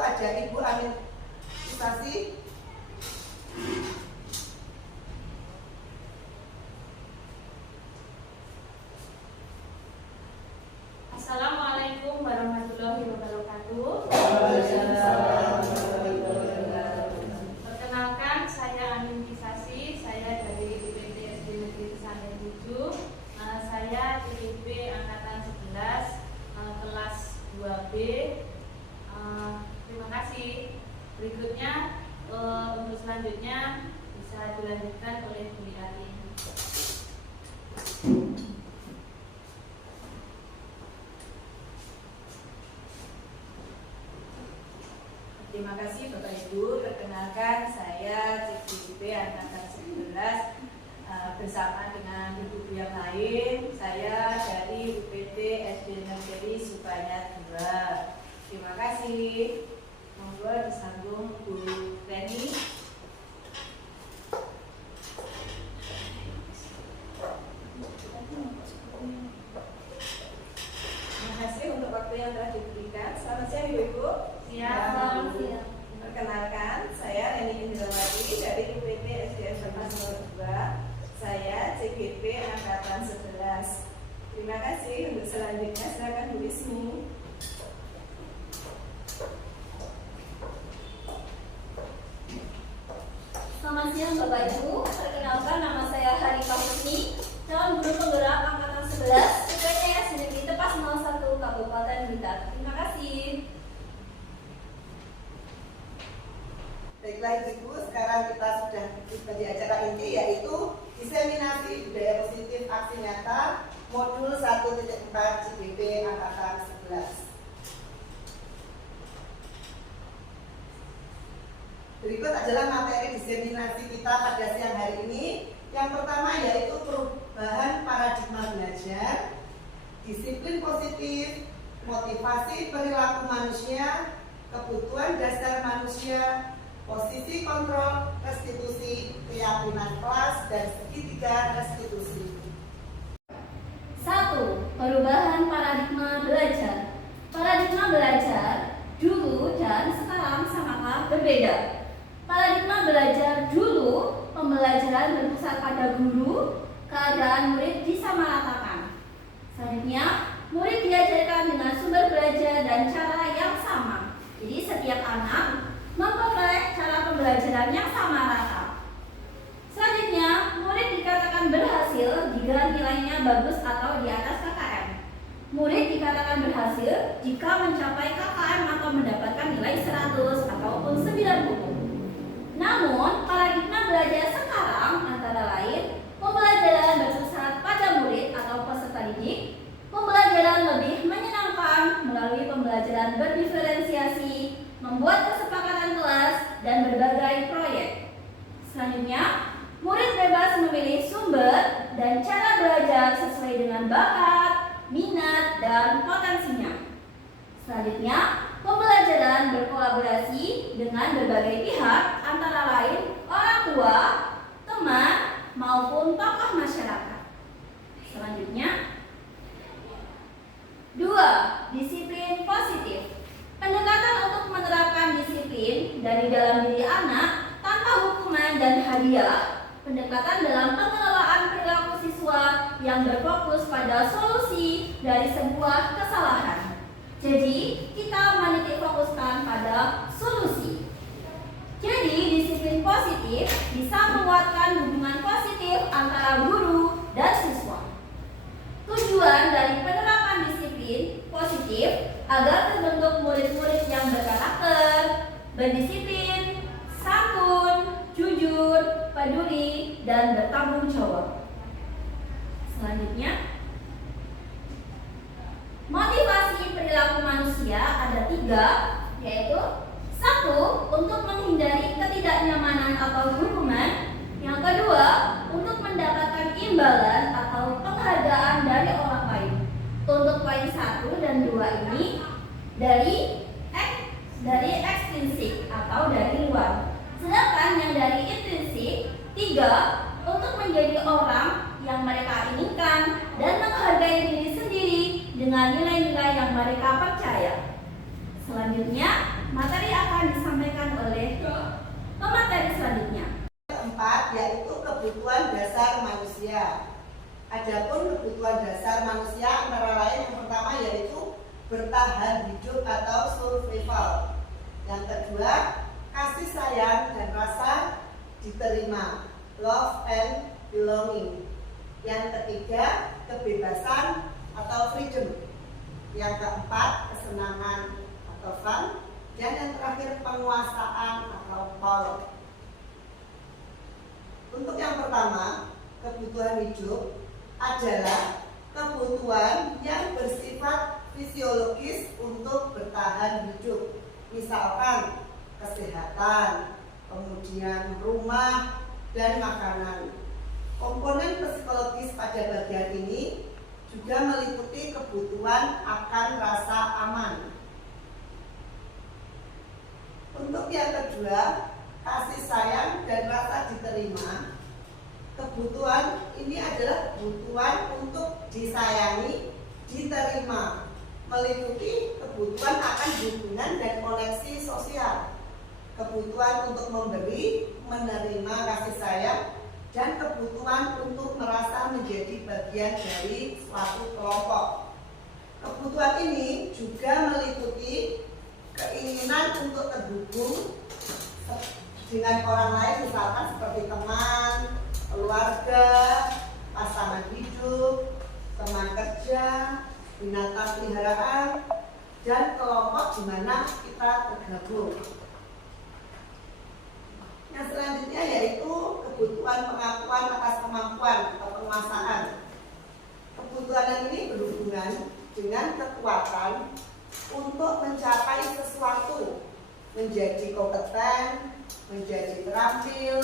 ada Ibu Amin Isasi. Assalamualaikum warahmatullahi wabarakatuh. Perkenalkan, saya Amin Isasi, saya dari UPT SD Negeri Pesantren 7. Saya CIP angkatan 11 kelas 2B. Terima kasih. Berikutnya untuk selanjutnya bisa dilanjutkan oleh Bu Yati. Terima kasih Bapak Ibu. Perkenalkan, saya CIP angkatan 11 bersama dengan ibu yang lain. Saya dari UPT SD Negeri Sukanyat 2. Terima kasih. Monggo disambung Bu Reni. Terima kasih untuk waktu yang telah diberikan. Selamat siang Ibu. Siap. Perkenalkan, saya Reni Indrawati dari UPT SDN 2. Saya CGP angkatan 11. Terima kasih. Untuk selanjutnya silakan Bu Wisnu. Selamat siang Bapak Ibu. Perkenalkan, nama saya Harika Husni, calon guru penggerak angkatan 11 UPT SD Negeri Tepas 01 Kabupaten Blitar. Terima kasih. Baiklah Ibu, sekarang kita sudah tiba di acara inti, yaitu diseminasi budaya positif aksi nyata modul 1.4 CBP angkatan 11. Berikut adalah materi diseminasi kita pada siang hari ini. Yang pertama yaitu perubahan paradigma belajar, disiplin positif, motivasi perilaku manusia, kebutuhan dasar manusia, posisi kontrol restitusi, keyakinan kelas, dan segitiga restitusi. 1. Perubahan paradigma belajar. Paradigma belajar dulu dan sekarang sangatlah berbeda. Paradigma belajar dulu, pembelajaran berpusat pada guru, keadaan murid disamaratakan. Selanjutnya, murid diajarkan dengan sumber belajar dan cara yang sama. Jadi setiap anak memperoleh cara pembelajaran yang sama rata. Selanjutnya, murid dikatakan berhasil jika nilainya bagus atau di atas KKM. Murid dikatakan berhasil jika mencapai KKM atau mendapatkan nilai 100 ataupun 90. Namun, paradigma belajar sekarang antara lain pembelajaran berpusat pada murid atau peserta didik, pembelajaran lebih menyenangkan melalui pembelajaran berdiferensiasi, membuat kesepakatan kelas, dan berbagai proyek. Selanjutnya, murid bebas memilih sumber dan cara belajar sesuai dengan bakat, minat, dan potensinya. Selanjutnya, pembelajaran berkolaborasi dengan berbagai pihak antara lain orang tua, teman, maupun tokoh masyarakat. Selanjutnya, 2. Disiplin positif. Pendekatan untuk menerapkan disiplin dari dalam diri anak tanpa hukuman dan hadiah. Pendekatan dalam pengelolaan perilaku siswa yang berfokus pada solusi dari sebuah kesalahan. Jadi, kita menitik fokuskan pada solusi. Jadi, disiplin positif bisa menguatkan hubungan positif antara guru dan siswa. Tujuan dari penerapan disiplin positif agar terbentuk murid-murid yang berkarakter, berdisiplin, santun, jujur, peduli, dan bertanggung jawab. Selanjutnya, motivasi perilaku manusia ada 3, yaitu 1. Untuk menghindari ketidaknyamanan atau hukuman. Yang kedua, untuk mendapatkan imbalan atau penghargaan dari orang lain. Untuk poin 1 dan 2 ini dari ekstrinsik atau dari luar. Sedangkan yang dari intrinsik 3, untuk menjadi orang yang mereka inginkan dan menghargai diri sendiri dengan nilai-nilai yang mereka percaya. Selanjutnya, materi akan disampaikan oleh pemateri selanjutnya. Keempat yaitu kebutuhan dasar manusia. Adapun kebutuhan dasar manusia antara lain yang pertama yaitu bertahan hidup atau survival. Yang kedua, kasih sayang dan rasa diterima, love and belonging. Yang ketiga, kebebasan atau freedom. Yang keempat, kesenangan atau fun. Dan yang terakhir, penguasaan atau power. Untuk yang pertama, kebutuhan hidup adalah kebutuhan yang bersifat fisiologis untuk bertahan hidup. Misalkan kesehatan, kemudian rumah, dan makanan. Komponen psikologis pada bagian ini juga meliputi kebutuhan akan rasa aman. Untuk yang kedua, kasih sayang dan rasa diterima. Kebutuhan ini adalah kebutuhan untuk disayangi, diterima, meliputi kebutuhan akan hubungan dan koneksi sosial, kebutuhan untuk memberi, menerima kasih sayang, dan kebutuhan untuk merasa menjadi bagian dari suatu kelompok. Kebutuhan ini juga meliputi keinginan untuk terhubung dengan orang lain, misalkan seperti teman, keluarga, pasangan hidup, teman kerja, binatang peliharaan, dan kelompok di mana kita tergabung. Yang selanjutnya yaitu kebutuhan pengakuan atas kemampuan atau penguasaan. Kebutuhan ini berhubungan dengan kekuatan untuk mencapai sesuatu, menjadi kompeten, menjadi terampil,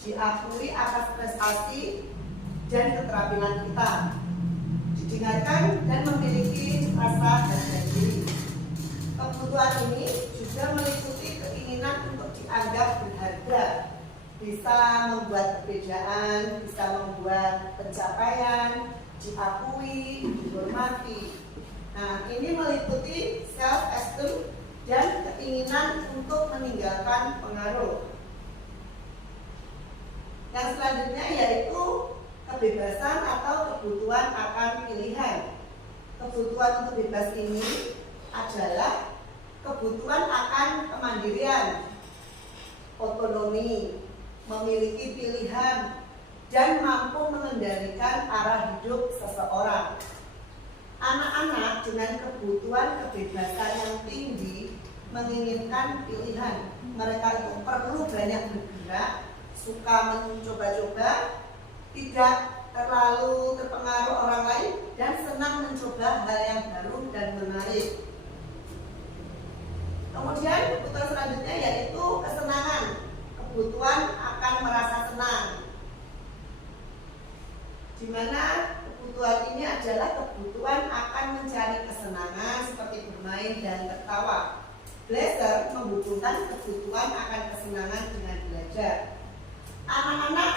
diakui atas prestasi dan keterampilan kita, didengarkan dan memiliki rasa harga diri. Kebutuhan ini juga meliputi keinginan untuk dianggap berharga, bisa membuat perbedaan, bisa membuat pencapaian, diakui, dihormati. Nah, ini meliputi self-esteem dan keinginan untuk meninggalkan pengaruh. Yang selanjutnya yaitu kebebasan atau kebutuhan akan pilihan. Kebutuhan untuk bebas ini adalah kebutuhan akan kemandirian, otonomi, memiliki pilihan, dan mampu mengendalikan arah hidup seseorang. Anak-anak dengan kebutuhan kebebasan yang tinggi menginginkan pilihan. Mereka itu perlu banyak bergerak, suka mencoba-coba, tidak terlalu terpengaruh orang lain, dan senang mencoba hal yang baru dan menarik. Kemudian kebutuhan selanjutnya yaitu kesenangan, kebutuhan akan merasa senang, di mana kebutuhan ini adalah kebutuhan akan mencari kesenangan seperti bermain dan tertawa. Belajar membutuhkan kebutuhan akan kesenangan dengan belajar. Anak-anak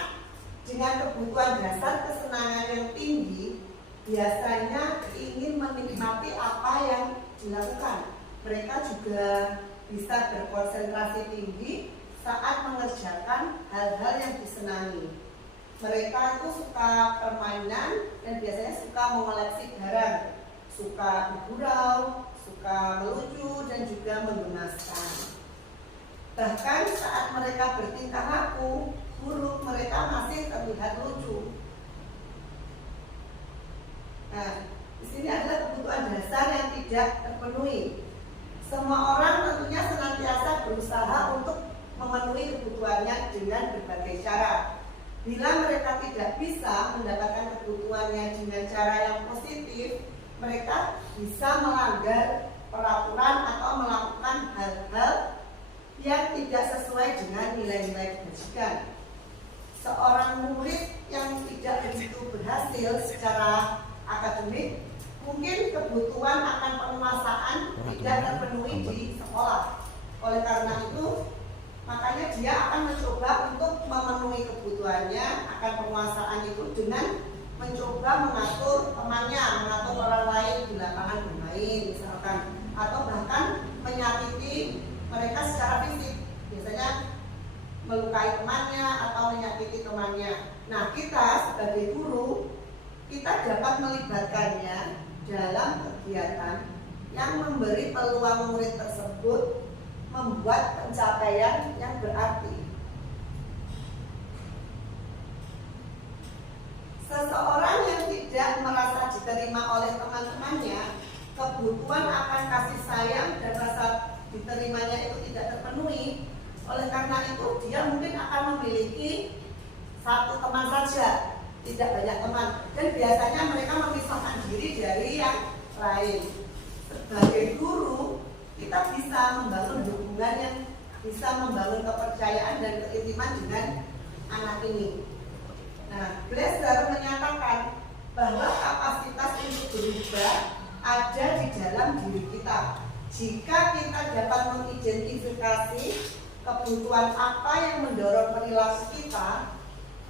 dengan kebutuhan dasar kesenangan yang tinggi biasanya ingin menikmati apa yang dilakukan. Mereka juga bisa berkonsentrasi tinggi saat mengerjakan hal-hal yang disenangi. Mereka itu suka permainan dan biasanya suka mengoleksi barang, suka bergurau, suka melucu, dan juga menggemaskan. Bahkan saat mereka bertingkah laku buruk, mereka masih terlihat lucu. Nah, di sini adalah kebutuhan dasar yang tidak terpenuhi. Semua orang tentunya senantiasa berusaha untuk memenuhi kebutuhannya dengan berbagai cara. Bila mereka tidak bisa mendapatkan kebutuhannya dengan cara yang positif, mereka bisa melanggar peraturan atau melakukan hal-hal yang tidak sesuai dengan nilai-nilai kebajikan. Seorang murid yang tidak begitu berhasil secara akademik, mungkin kebutuhan akan penguasaan tidak terpenuhi di sekolah. Oleh karena itu, makanya dia akan mencoba untuk memenuhi kebutuhannya akan penguasaan itu dengan mencoba mengatur temannya, mengatur orang lain di lapangan bermain misalkan, atau bahkan menyakiti secara fisik, biasanya melukai temannya atau menyakiti temannya. Nah, kita sebagai guru, kita dapat melibatkannya dalam kegiatan yang memberi peluang murid tersebut membuat pencapaian yang berarti. Seseorang yang tidak merasa diterima oleh teman-temannya, kebutuhan akan kasih sayang dan rasa diterimanya itu tidak terpenuhi. Oleh karena itu, dia mungkin akan memiliki satu teman saja, tidak banyak teman. Dan biasanya mereka memisahkan diri dari yang lain. Sebagai guru, kita bisa membangun hubungan yang bisa membangun kepercayaan dan keintiman dengan anak ini. Nah, Glaser menyatakan bahwa kapasitas untuk berubah ada di dalam diri kita. Jika kita dapat mengidentifikasi kebutuhan apa yang mendorong perilaku kita,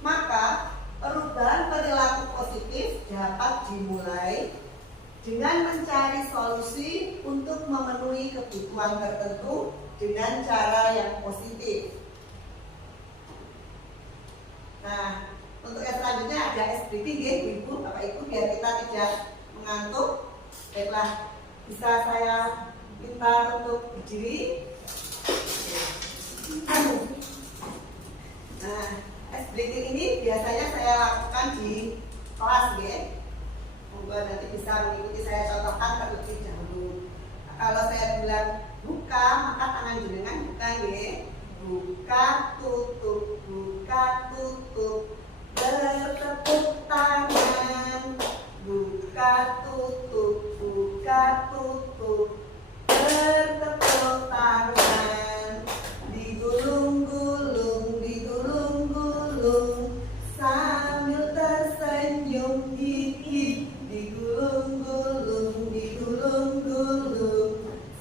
maka perubahan perilaku positif dapat dimulai dengan mencari solusi untuk memenuhi kebutuhan tertentu dengan cara yang positif. Nah, untuk yang selanjutnya ada SBT, Ibu, Bapak Ibu, biar kita tidak mengantuk. Baiklah, bisa saya minta untuk berdiri. Nah, SBT ini biasanya saya lakukan di kelas, ya. Monggo nanti bisa mengikuti saya contohkan terlebih dahulu. Nah, kalau saya bilang buka, maka tangan jenengan buka, ya. Buka, tutup, buka, tutup. Bertepuk tangan, buka, tutup, buka, tutup. Bertepuk tangan, digulung-gulung, digulung-gulung, sambil tersenyum gigit, digulung-gulung, digulung-gulung,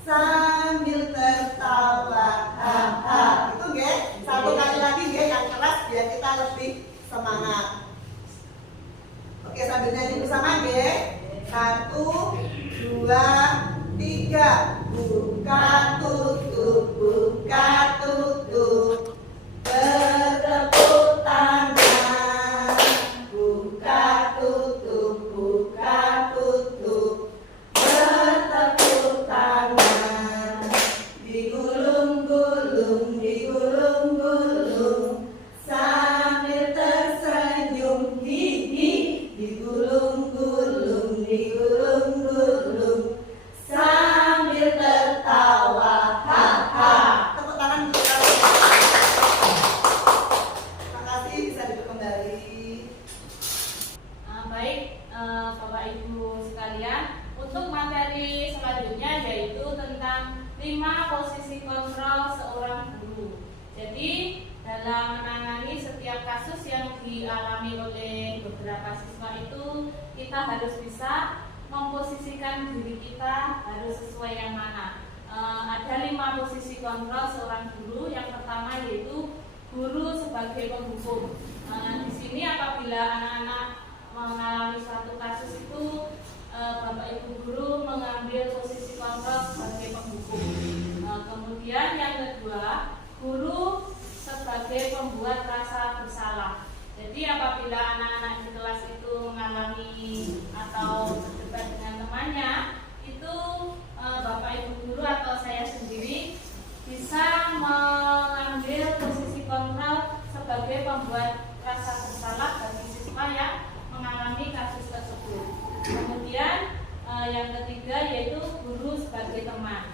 sambil tertawa, ha-ha. Itu nggih, satu kali lagi nggih yang keras biar kita lebih semangat. Oke, sambil nyanyi bersama nggih. 1, 2, 3. Buka, tutup, buka, tutup. Bertepuk tangan. Buka, tutup, buka, tutup. Bertepuk tangan. Digulung-gulung, digulung-gulung, sambil tersenyum gigi, digulung-gulung, digulung-gulung, sambil tertawa, ha-ha. Tepuk tangan untuk kalian. Terima kasih, bisa duduk kembali. Baik, Bapak Ibu sekalian, untuk materi selanjutnya yaitu tentang 5 posisi kontrol seorang guru. Jadi dalam menangani setiap kasus yang dialami oleh beberapa siswa itu, kita harus bisa memposisikan diri kita harus sesuai yang mana. Ada 5 posisi kontrol seorang guru. Yang pertama yaitu guru sebagai penghukum. Di sini apabila anak-anak mengalami suatu kasus itu, Bapak Ibu guru mengambil posisi kontrol sebagai penghukum. Kemudian yang kedua, guru sebagai pembuat rasa bersalah. Jadi apabila anak-anak di kelas itu mengalami atau berdebat dengan temannya, itu Bapak Ibu guru atau saya sendiri bisa mengambil posisi kontrol sebagai pembuat rasa bersalah bagi siswa yang mengalami kasus tersebut. Kemudian yang ketiga yaitu guru sebagai teman.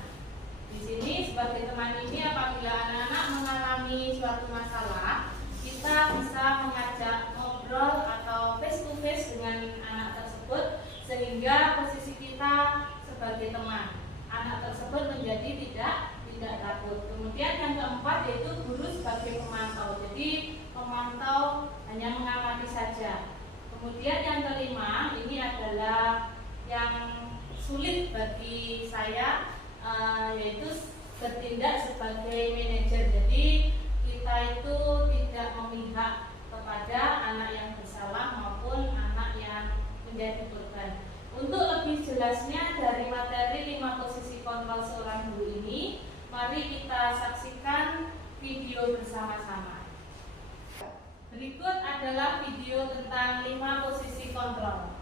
Di sini sebagai teman ini apabila anak-anak mengalami suatu masalah, kita bisa mengajak ngobrol atau face to face dengan anak tersebut sehingga posisi kita sebagai teman. Anak tersebut menjadi tidak takut. Kemudian yang keempat yaitu guru sebagai pemantau. Jadi pemantau hanya mengamati saja. Kemudian yang kelima, ini adalah yang sulit bagi saya, yaitu bertindak sebagai manajer. Jadi kita itu tidak memihak kepada anak yang bersalah maupun anak yang menjadi korban. Untuk lebih jelasnya dari materi 5 posisi kontrol seorang guru ini, Mari kita saksikan video bersama-sama. Berikut adalah video tentang 5 posisi kontrol.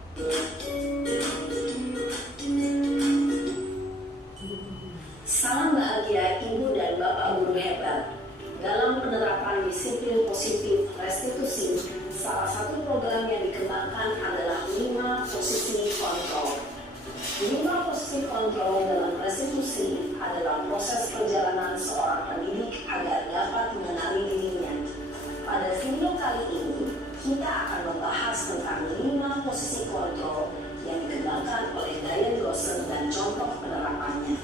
Salam bahagia Ibu dan Bapak Guru hebat. Dalam penerapan disiplin positif restitusi, salah satu program yang dikembangkan adalah 5 posisi kontrol. 5 posisi kontrol dalam restitusi adalah proses perjalanan seorang pendidik agar dapat mengenali dirinya. Pada video kali ini, kita akan membahas tentang 5 posisi kontrol yang dikembangkan oleh Diane Gosson dan contoh penerapannya.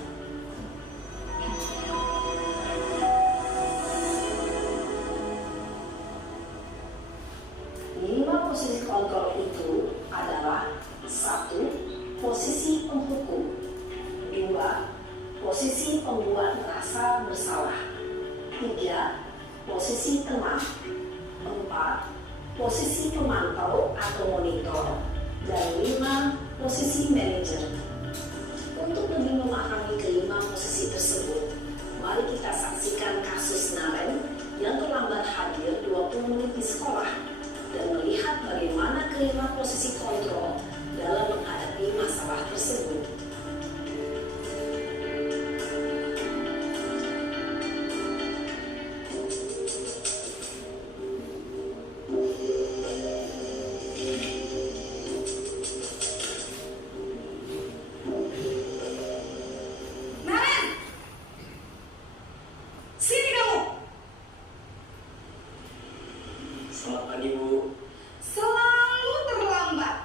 5 posisi kontrol itu adalah 1. Posisi penghukum, 2. Posisi pembuat merasa bersalah, 3. Posisi tenang, 4. Posisi pemantau atau monitor, dan 5. Posisi manajer. Untuk lebih memahami kelima posisi tersebut, mari kita saksikan kasus Naren yang terlambat hadir 20 menit di sekolah dan melihat bagaimana kelima posisi kontrol dalam menghadapi masalah tersebut. Naren! Sini kamu! Selamat pagi, Bu. Selalu terlambat.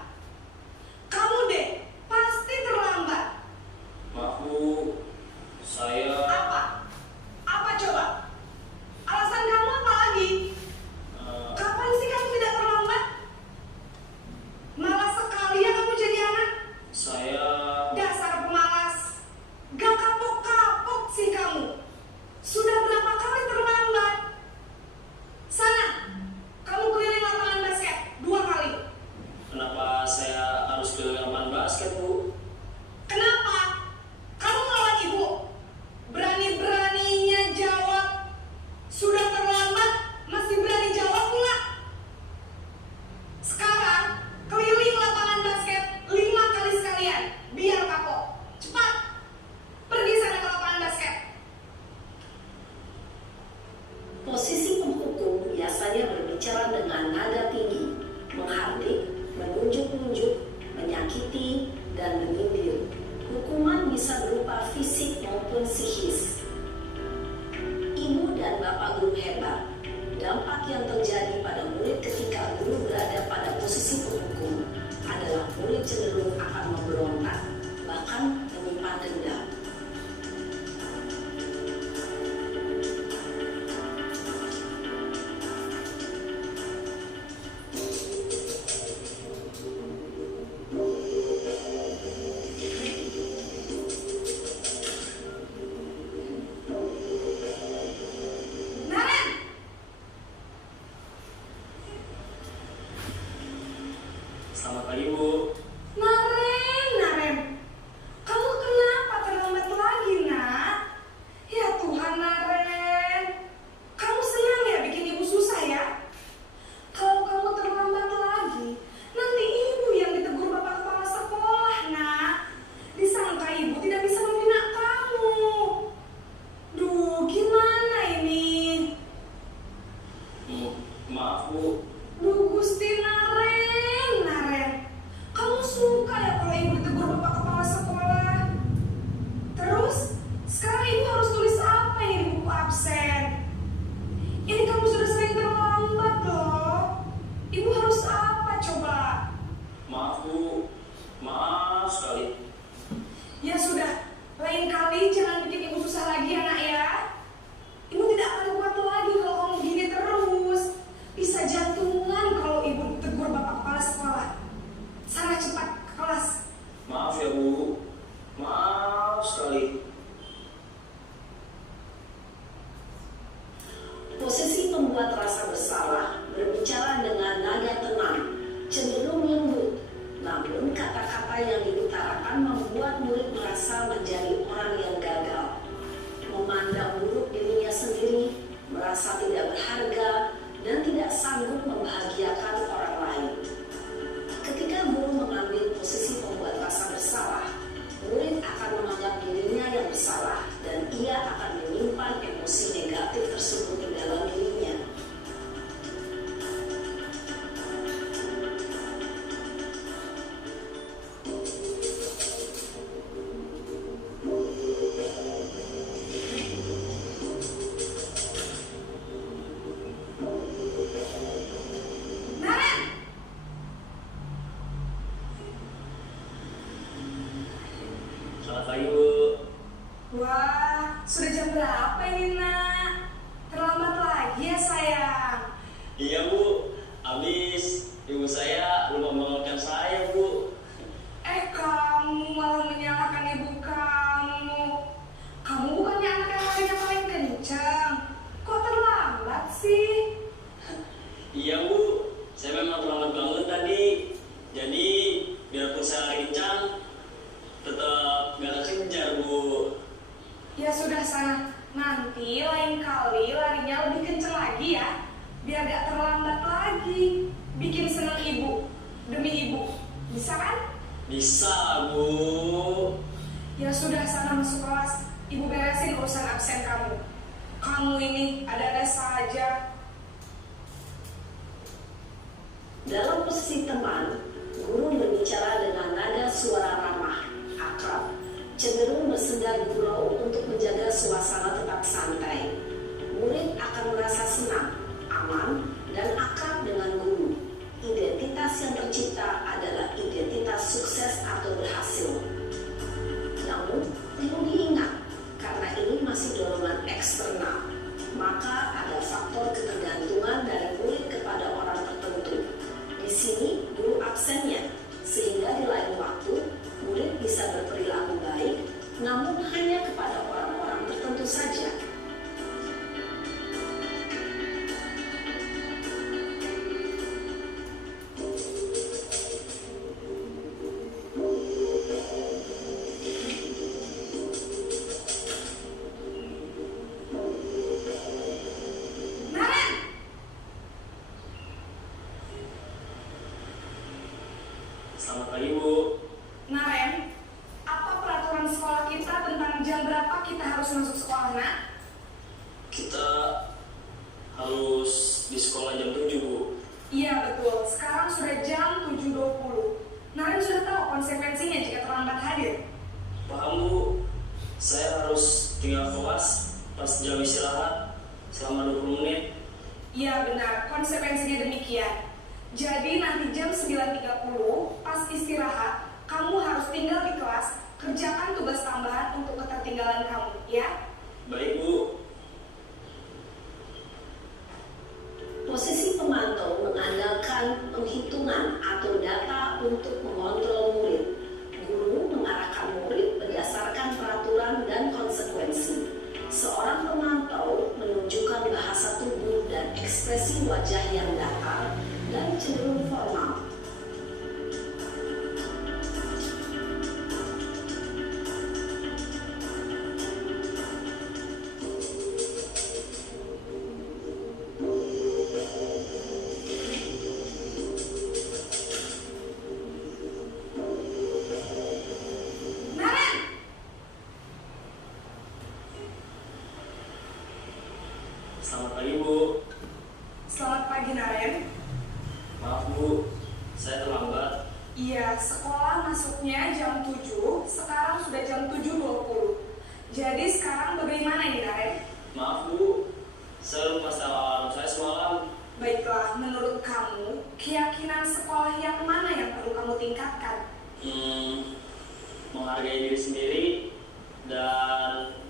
Kamu deh, pasti terlambat. Maaf, Bu. Saya Apa? Apa coba? Alasan kamu apa lagi? Kapan sih kamu tidak terlambat? Malas sekali ya kamu jadi anak. saya Dasar pemalas. Gak kapok-kapok sih kamu. Sudah berapa kali terlambat? Sana, kamu keliling lapangan basket 2 kali. kenapa saya harus keliling lapangan basket, Bu? Kenapa? Kamu melawan ibu. Berani-beraninya jawab. Sudah terlambat, masih berani jawab pula. Sekarang, keliling lapangan basket 5 kali sekalian. Biar kapok. Cepat. Pergi sana ke lapangan basket. Posisi penghukum biasanya berbicara dengan nada tinggi, menghardik, menunjuk-nunjuk, menyakiti, dan menyindir. Hukuman bisa berupa fisik maupun psikis. Ibu dan Bapak Guru hebat, dampak yang terjadi pada murid ketika guru berada pada posisi penghukum adalah murid cenderung akan memberontak, bahkan menyimpan dendam. Naren! Selamat pagi, Bu. Naren! Kamu kenapa kali larinya lebih kenceng lagi ya, biar gak terlambat lagi. Bikin seneng ibu, demi ibu. Bisa kan? Bisa, Bu. Ya sudah, sana masuk kelas. Ibu beresin urusan absen kamu. Kamu ini ada-ada saja. Dalam posisi teman, guru berbicara dengan nada suara ramah, akrab, cenderung bersenda gurau untuk menjaga suasana tetap santai. Murid akan merasa senang, aman, dan akrab dengan guru. Identitas yang tercipta adalah identitas sukses atau berhasil. Namun, perlu diingat, karena ini masih dorongan eksternal, maka ada faktor ketergantungan dari murid kepada orang tertentu. Di sini, guru absennya, sehingga di lain waktu, murid bisa berperilaku baik, namun hanya kepada orang-orang tertentu saja. Naren! Selamat pagi, Bu. Naren, apa peraturan sekolah kita tentang jam berapa kita harus masuk sekolah, nak? Kita harus di sekolah jam 7, Bu. Iya betul, sekarang sudah jam 7.20. Naren sudah tahu konsekuensinya jika terlambat hadir. Paham, Bu. Saya harus tinggal kelas pas jam istirahat selama 20 menit. Iya benar, konsekuensinya demikian. Jadi nanti jam 9.30 pas istirahat, kamu harus tinggal di kelas, kerjakan tugas tambahan untuk ketertinggalan kamu, ya? Baik, Bu. Posisi pemantau mengandalkan penghitungan atau data untuk mengontrol murid. Guru mengarahkan murid berdasarkan peraturan dan konsekuensi. Seorang pemantau menunjukkan bahasa tubuh dan ekspresi wajah yang datar dan cenderung formal. Naren! Selamat pagi, Bu. Selamat pagi, Naren. Maaf, Bu. Saya terlambat. Iya, sekolah masuknya jam 7, sekarang sudah jam 7.20. Jadi sekarang bagaimana ini, Naren? Maaf, Bu. Saya lupa setel alarm saya semalam. Baiklah, menurut kamu, keyakinan sekolah yang mana yang perlu kamu tingkatkan? Menghargai diri sendiri dan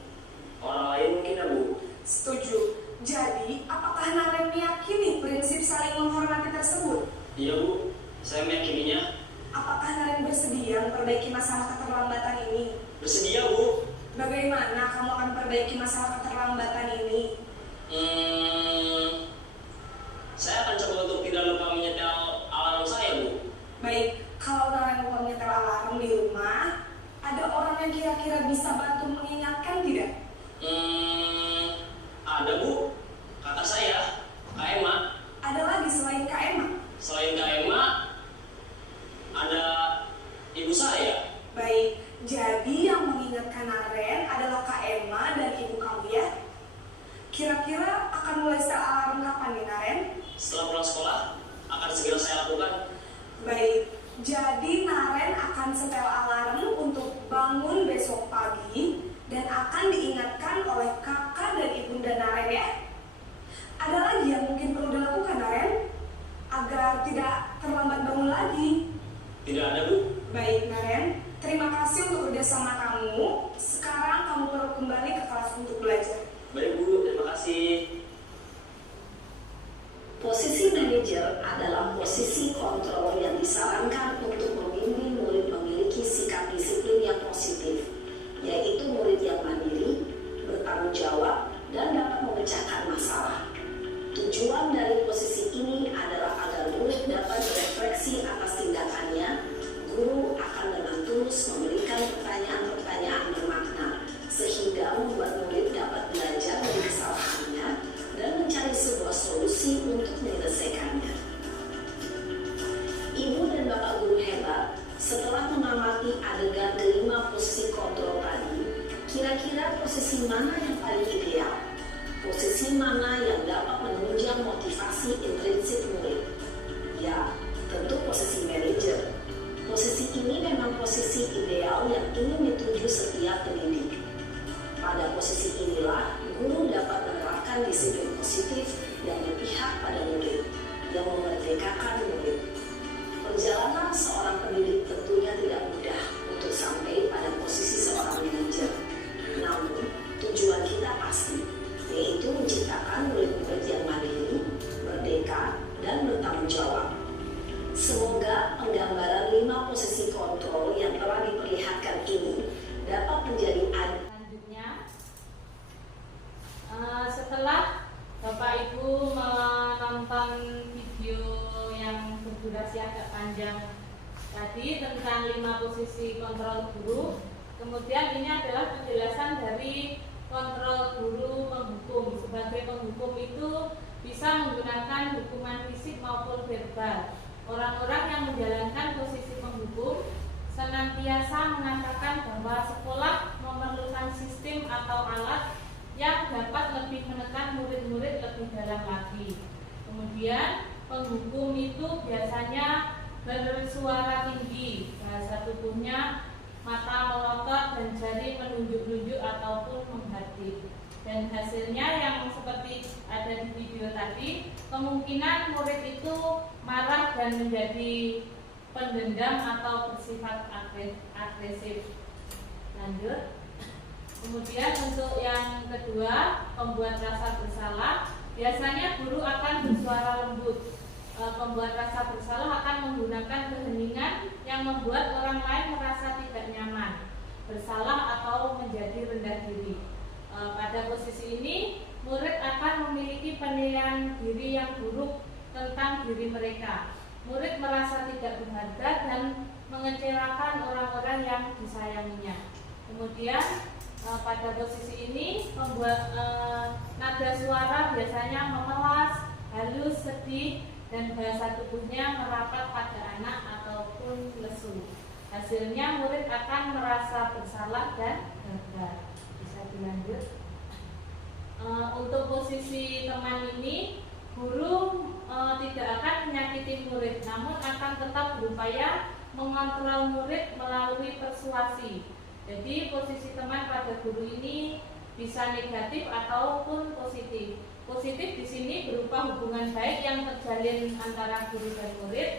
orang lain mungkin, ya, Bu. Setuju. Jadi, apakah Naren meyakini prinsip saling menghormati tersebut? Iya, Bu. Saya meyakininya. Apakah Naren bersedia memperbaiki masalah keterlambatan ini? Bersedia, Bu. Bagaimana kamu akan perbaiki masalah keterlambatan ini? Saya akan coba untuk tidak lupa menyetel alarm saya, Bu. Baik, kalau Naren lupa menyetel alarm di rumah, ada orang yang kira-kira bisa bantu mengingatkan tidak? Ada, Bu. Kakak saya, Kak Emma. Ada lagi selain Kak Emma? Selain Kak Emma, ada ibu saya. Baik, jadi yang mengingatkan Naren adalah Kak Emma dan ibu kamu, ya? Kira-kira akan mulai setel alarm kapan nih, Naren? Setelah pulang sekolah, akan segera saya lakukan. Baik, jadi Naren akan setel alarm untuk bangun besok pagi dan akan diingatkan oleh kakak dan ibunda Naren, ya? Ada lagi yang mungkin perlu dilakukan, Naren? Agar tidak terlambat bangun lagi. Tidak ada, Bu. Baik, Naren. Terima kasih untuk kerjasama kamu. Sekarang kamu perlu kembali ke kelas untuk belajar. Baik, Bu. Terima kasih. Posisi manajer adalah posisi kontrol yang disarankan untuk membimbing murid memiliki sikap disiplin yang positif, yaitu murid yang mandiri, bertanggung jawab, dan dapat memecahkan masalah. Tujuan dari posisi ini adalah agar murid dapat berefleksi atas tindakannya. Guru akan dengan tulus memberikan pertanyaan-pertanyaan bermakna, sehingga membuat murid dapat belajar dari kesalahannya posisi mana yang dapat menunjang motivasi intrinsik murid? Ya, tentu posisi manajer. Posisi ini memang posisi ideal yang ingin dituju setiap pendidik. Pada posisi inilah, guru dapat menerapkan disiplin positif yang berpihak pada murid, yang memerdekakan murid. Perjalanan seorang pendidik tentunya tidak mudah untuk sampai pada posisi seorang manajer. Namun, tujuan kita pasti, yaitu menciptakan murid-murid yang mandiri, merdeka, dan bertanggung jawab. Semoga penggambaran 5 posisi kontrol yang telah diperlihatkan ini dapat menjadi Selanjutnya, setelah Bapak Ibu menonton video yang berdurasi agak panjang tadi tentang 5 posisi kontrol guru, kemudian ini adalah penjelasan dari kontrol guru menghukum. Sebagai penghukum itu bisa menggunakan hukuman fisik maupun verbal. Orang-orang yang menjalankan posisi penghukum senantiasa mengatakan bahwa sekolah memerlukan sistem atau alat yang dapat lebih menekan murid-murid lebih dalam lagi. Kemudian penghukum itu biasanya bersuara tinggi, bahasa tubuhnya mata melotot dan jari menunjuk-nunjuk ataupun menghadap. Dan hasilnya yang seperti ada di video tadi, kemungkinan murid itu marah dan menjadi pendendam atau bersifat agresif. Lanjut. Kemudian untuk yang kedua, pembuat rasa bersalah. Biasanya guru akan bersuara lembut. Pembuat rasa bersalah akan menggunakan keheningan yang membuat orang lain merasa tidak nyaman, bersalah atau menjadi rendah diri. Pada posisi ini, murid akan memiliki penilaian diri yang buruk tentang diri mereka. Murid merasa tidak berharga dan mengecewakan orang-orang yang disayanginya. Kemudian pada posisi ini, pembuat nada suara biasanya memelas, halus, sedih, dan bahasa tubuhnya merapat pada anak ataupun lesu. Hasilnya murid akan merasa bersalah dan gagal. Lanjut. Untuk posisi teman ini, guru tidak akan menyakiti murid, namun akan tetap berupaya mengontrol murid melalui persuasi. Jadi posisi teman pada guru ini bisa negatif ataupun positif. Positif di sini berupa hubungan baik yang terjalin antara guru dan murid.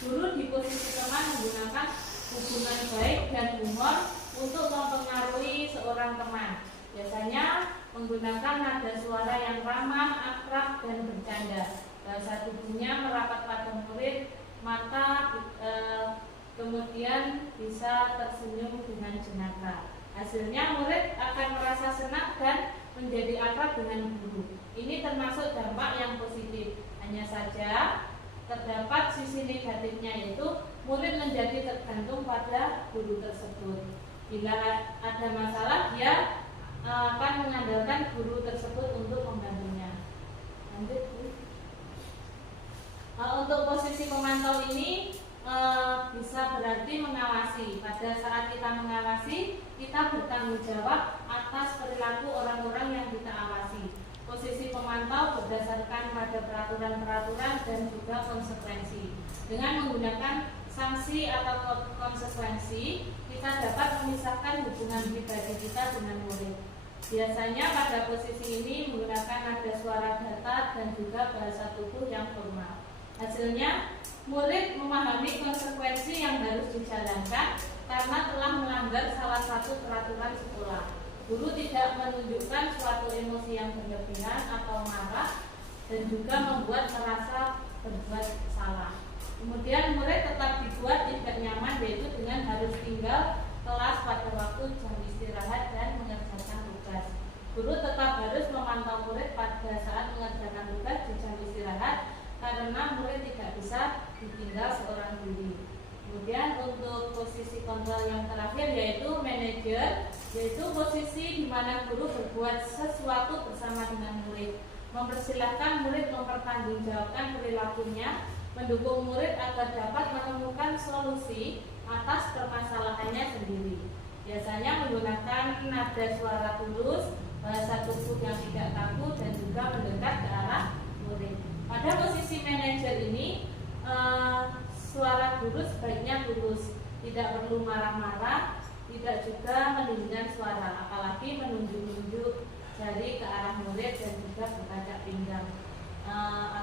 Guru di posisi teman menggunakan hubungan baik dan humor untuk mempengaruhi seorang teman. Biasanya menggunakan nada suara yang ramah, akrab, dan bercanda. Bahasa tubuhnya merapat pada murid, mata kemudian bisa tersenyum dengan jenaka. Hasilnya murid akan merasa senang dan menjadi akrab dengan guru. Ini termasuk dampak yang positif. Hanya saja terdapat sisi negatifnya, yaitu murid menjadi tergantung pada guru tersebut. Bila ada masalah, dia akan mengandalkan guru tersebut untuk membantunya. Lanjut. Untuk posisi pemantau ini bisa berarti mengawasi. Pada saat kita mengawasi, kita bertanggung jawab atas perilaku orang-orang yang kita awasi. Posisi pemantau berdasarkan pada peraturan-peraturan dan juga konsekuensi. Dengan menggunakan sanksi atau konsekuensi, kita dapat memisahkan hubungan pribadi kita dengan murid. Biasanya pada posisi ini menggunakan nada suara datar dan juga bahasa tubuh yang formal. Hasilnya, murid memahami konsekuensi yang harus dijalankan karena telah melanggar salah satu peraturan sekolah. Guru tidak menunjukkan suatu emosi yang berlebihan atau marah dan juga membuat merasa berbuat salah. Kemudian murid tetap dibuat tidak nyaman, yaitu dengan harus tinggal kelas pada waktu jam istirahat dan mengerjakan tugas. Guru tetap harus memantau murid pada saat mengerjakan tugas di jam istirahat karena murid tidak bisa ditinggal seorang diri. Kemudian untuk posisi kontrol yang terakhir yaitu manajer, yaitu posisi di mana guru berbuat sesuatu bersama dengan murid, mempersilahkan murid mempertanggungjawabkan perilakunya, mendukung murid agar dapat menemukan solusi atas permasalahannya sendiri. Biasanya menggunakan nada suara tulus, bahasa tubuh yang tidak kaku, dan juga guru sebaiknya tulus, tidak perlu marah-marah, tidak juga meninggikan suara, apalagi menunjuk-nunjuk jari ke arah murid dan juga berkacak pinggang,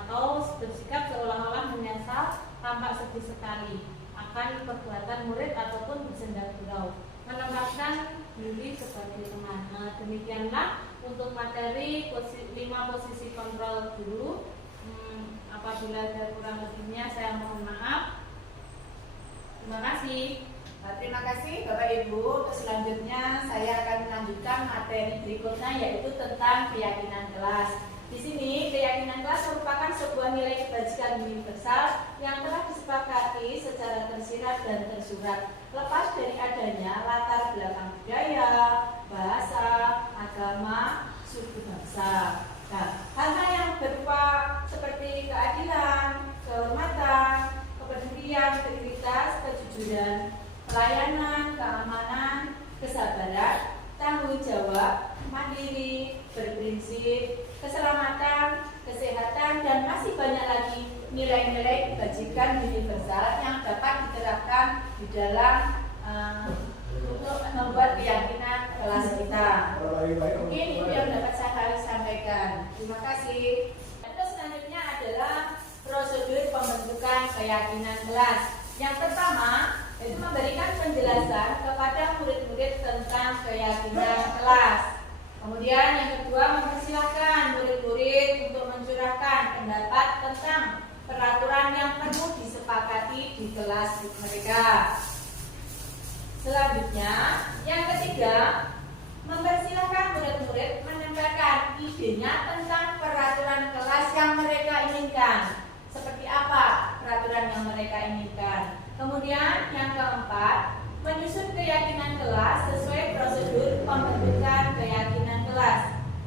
atau bersikap seolah-olah menyesal tampak sedih sekali akan perbuatan murid ataupun bersenda gurau, menempatkan diri sebagai teman. Demikianlah untuk materi 5 posisi kontrol guru. Apabila ada kurang lebihnya saya mohon maaf. Terima kasih. Terima kasih Bapak Ibu. Selanjutnya saya akan melanjutkan materi berikutnya, yaitu tentang keyakinan kelas. Di sini keyakinan kelas merupakan sebuah nilai kebajikan universal yang telah disepakati secara tersirat dan tersurat, lepas dari adanya latar belakang budaya, bahasa, agama, suku bangsa. Nah, hal-hal yang berupa seperti keadilan, kehormatan, kepedulian, integritas, kejujuran, pelayanan, keamanan, kesabaran, tanggung jawab, mandiri, berprinsip, keselamatan, kesehatan, dan masih banyak lagi nilai-nilai kebajikan universal yang dapat diterapkan di dalam untuk membuat keyakinan kelas kita. Mungkin itu yang dapat saya sampaikan. Terima kasih. Terus selanjutnya adalah prosedur pembentukan keyakinan kelas. Yang pertama itu memberikan penjelasan kepada murid-murid tentang keyakinan kelas. Kemudian yang kedua, mempersilahkan murid-murid untuk mencurahkan pendapat tentang peraturan yang perlu disepakati di kelas mereka. Selanjutnya, yang ketiga, mempersilahkan murid-murid menyampaikan idenya tentang peraturan kelas yang mereka inginkan. Seperti apa peraturan yang mereka inginkan? Kemudian yang keempat, menyusun keyakinan kelas sesuai prosedur pembentukan keyakinan kelas.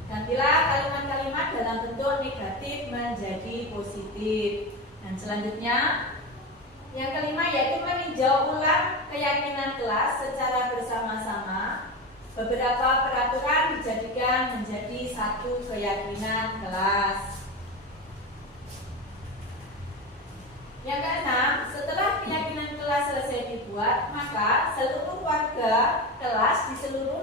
Gantilah kalimat-kalimat dalam bentuk negatif menjadi positif. Dan selanjutnya, yang kelima yaitu meninjau ulang keyakinan kelas secara bersama-sama. Beberapa peraturan dijadikan menjadi satu keyakinan kelas. Yang keenam, setelah keyakinan kelas selesai dibuat, maka seluruh warga kelas di seluruh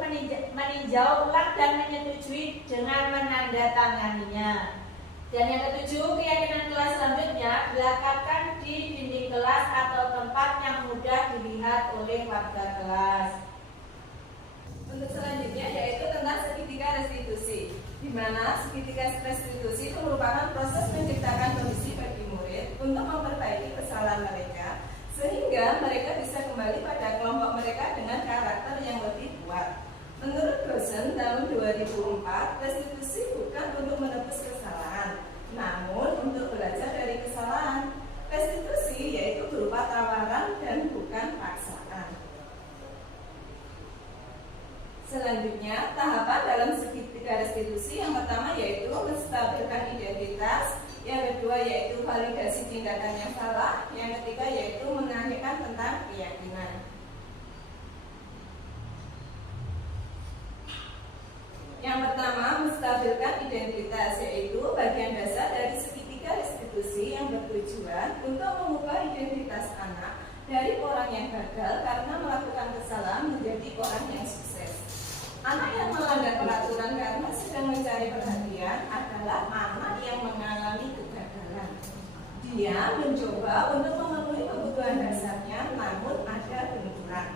meninjau ulang dan menyetujui dengan menandatanganinya. Dan yang ketujuh, keyakinan kelas selanjutnya dilekatkan di dinding kelas atau tempat yang mudah dilihat oleh warga kelas. Untuk selanjutnya yaitu tentang segitiga restitusi, di mana segitiga restitusi itu merupakan proses menciptakan kondisi bagi murid untuk memperbaiki kesalahan mereka, sehingga mereka bisa kembali pada kelompok mereka dengan karakter yang lebih kuat. Menurut Rosen tahun 2004, restitusi bukan untuk menebus kesalahan, namun untuk belajar dari kesalahan. Restitusi yaitu berupa tawaran dan bukan paksaan. Selanjutnya, tahapan dalam segitiga restitusi yang pertama yaitu menstabilkan identitas, yang kedua yaitu validasi tindakan yang salah, yang ketiga yaitu mengakhirkan tentang keyakinan. Yang pertama, menstabilkan identitas, yaitu bagian dasar dari segitiga restitusi yang bertujuan untuk mengubah identitas anak dari orang yang gagal karena melakukan kesalahan menjadi orang yang sukses. Anak yang melanggar peraturan karena sedang mencari perhatian adalah anak yang mengalami kegagalan. Dia mencoba untuk memenuhi kebutuhan dasarnya, namun ada benturan.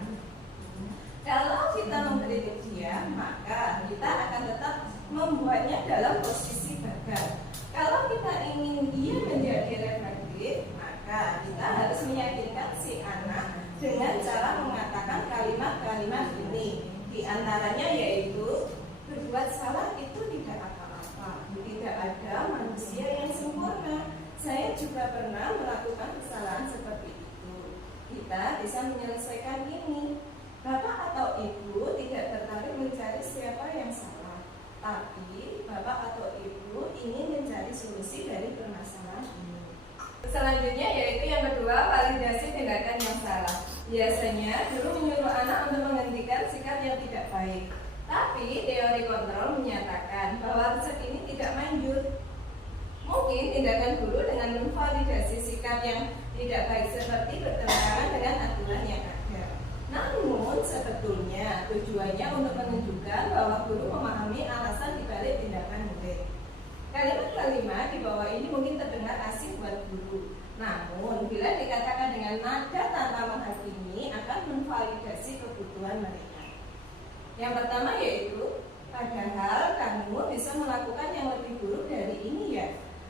Kalau kita mengkritik dia, maka kita akan tetap membuatnya dalam posisi gagal. Kalau kita ingin dia menjadi reflektif, maka kita harus meyakinkan si anak dengan cara mengatakan kalimat-kalimat ini. Di antaranya yaitu, berbuat salah itu tidak apa-apa, tidak ada manusia yang sempurna. Saya juga pernah melakukan kesalahan seperti itu. Kita bisa menyelesaikan ini. Bapak atau Ibu tidak tertarik mencari siapa yang salah, tapi Bapak atau Ibu ingin mencari solusi dari permasalahan ini. Selanjutnya yaitu yang kedua, validasi tindakan yang salah. Biasanya guru menyuruh anak untuk menghentikan sikap yang tidak baik, tapi teori kontrol menyatakan bahwa resep ini tidak manjur. Mungkin tindakan guru dengan memvalidasi sikap yang tidak baik seperti bertentangan dengan aturan yang ada. Namun sebetulnya tujuannya untuk menunjukkan bahwa guru memahami alasan dibalik tindakan murid. Kalimat kelima di bawah ini mungkin terdengar asing buat guru. Namun bila dikatakan dengan nada tanpa menghakimi akan memvalidasi kebutuhan mereka. Yang pertama yaitu, padahal kamu bisa melakukan yang lebih buruk dari ini ya.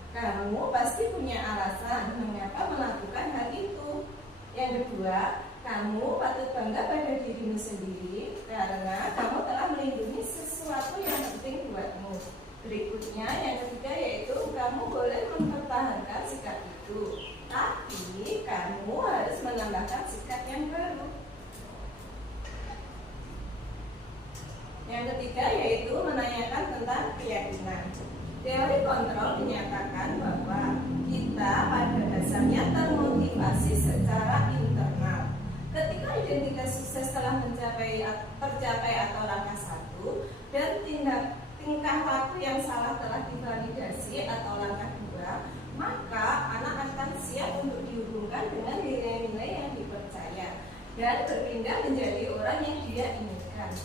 Kamu pasti punya alasan mengapa melakukan hal itu. Yang kedua, kamu patut bangga pada dirimu sendiri karena kamu telah melindungi sesuatu yang penting buatmu. Berikutnya, yang ketiga yaitu kamu boleh mempertahankan sikap itu, tapi kamu harus menambahkan sikap yang baru. Yang ketiga yaitu menanyakan tentang keyakinan. Teori kontrol dinyatakan bahwa kita pada dasarnya termotivasi secara internal. Ketika identitas sukses telah tercapai atau langkah 1 dan tingkah laku yang salah telah divalidasi atau langkah 2, maka anak akan siap untuk dihubungkan dengan nilai-nilai yang dipercaya dan berpindah menjadi orang yang dia inginkan.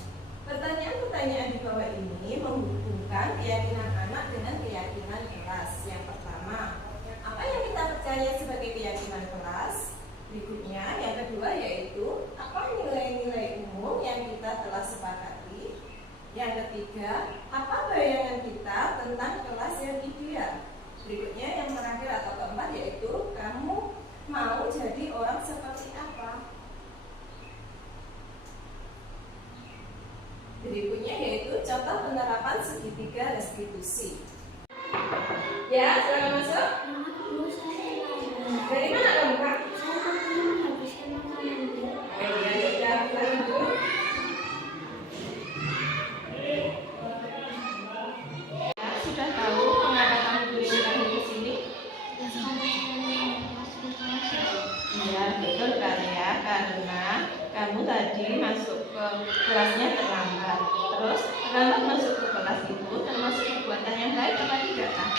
Pertanyaan-pertanyaan di bawah ini menghubungkan keyakinan anak dengan keyakinan kelas. Yang pertama, apa yang kita percaya sebagai keyakinan kelas? Berikutnya, yang kedua yaitu apa nilai-nilai umum yang kita telah sepakati? Yang ketiga, apa bayangan kita tentang kelas yang ideal? Berikutnya, yang terakhir atau keempat yaitu kamu mau jadi orang seperti apa? Berikutnya yaitu contoh penerapan segitiga restitusi. Ya, silakan masuk. Dari mana kamu, Kak? Ya, sudah lanjut. Ya, sudah tahu mengapa kamu diundang di sini? Iya, betul kali ya, karena kamu tadi masuk ke kelasnya terlambat. Terus terlambat masuk ke kelas itu termasuk perbuatan yang baik apa tidak, Kak?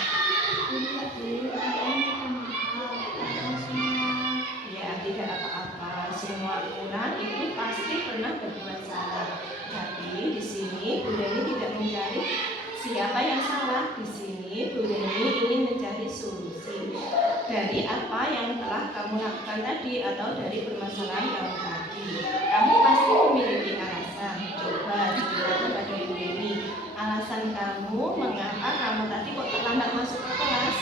Ya, tidak apa-apa. Semua orang itu pasti pernah berbuat salah. Tapi di sini Bu Reni tidak mencari siapa yang salah. Di sini Bu Reni ingin mencari solusi dari apa yang telah kamu lakukan tadi atau dari permasalahan kamu tadi. Kamu pasti memiliki alasan. Coba dijelaskan kepada Ibu Reni. Alasan kamu mengapa kamu tadi kok terlambat masuk ke kelas?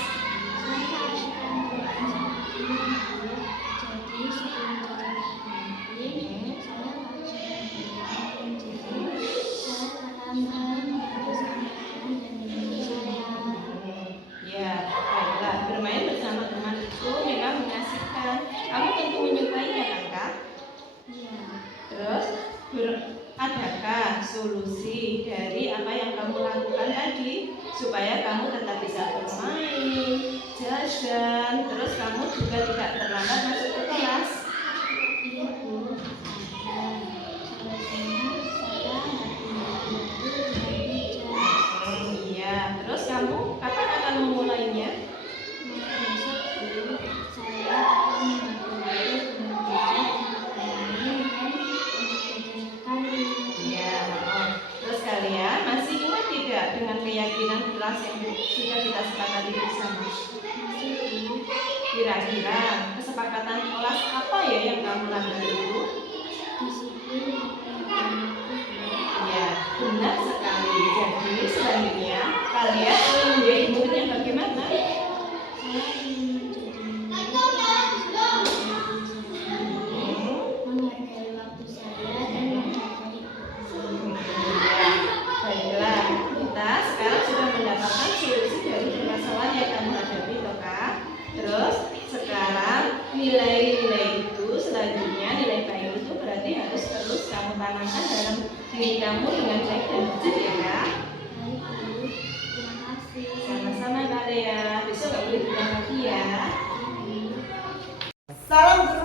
Ya, baiklah. Bermain bersama teman itu memang mengasihkan. Kamu tentu menyukainya, kan, Kak? Terus, adakah solusi dari apa yang kamu lakukan tadi supaya kamu tetap bisa bermain, jajan, terus kamu juga tidak terlambat masuk ke kelas? Iya, Bu. Iya, terus kamu kapan akan memulainya? Besok, Bu, saya akan membantu Iya. Terus kalian masih ingat tidak dengan keyakinan kelas yang sudah kita sepakati bersama? Kira-kira kesepakatan kelas apa ya yang kamu langgar itu? Ya, benar sekali. Jadi selanjutnya kalian ingin menjadi murid yang bagaimana? Saya ingin menjadi menghargai waktu saya dan menghargai Baiklah, kita sekarang sudah mendapatkan solusi dari permasalahan yang kamu hadapi, toh, Kak. Terus sekarang nilai-nilai itu selanjutnya nilai baik itu berarti harus terus kamu tanamkan dalam diri kamu dengan baik dan benar, ya, Kak. Baik, Bu. Terima kasih. Sama-sama kalian. Besok nggak boleh bilang lagi ya. Salam guru